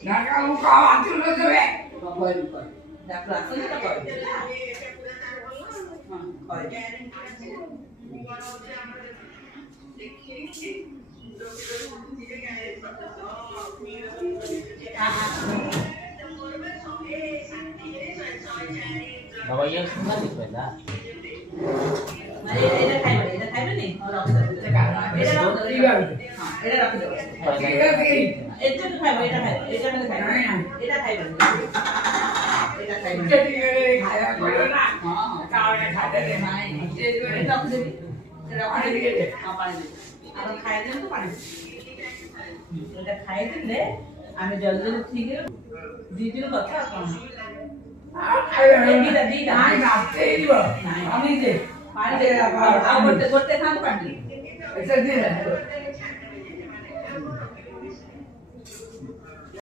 ঢাকা মুখ আওয়াজ তুলে দেবে কয় ডাক্তার আসলে তো কয় কয় বাবা ইয়ে শুনলা দিবে না মানে এটা খাইবে নি আর এটা রাখো এটা তো খাইবে এটা খাইবে এটা খাইবে এটা খাইবে খায়া করো না কারণে খাতে দে নাই এটা রাখো দেবি এটা পানি দিয়ে দে পানি দে আর খাই দেন তো পানি এটা খাই দিলে আমি জলদি ঠিক দিদির কথা কোন দিদা নাই রাতে দিব আমি দে পানি দে করতে করতে খান পানি এটা দিয়ে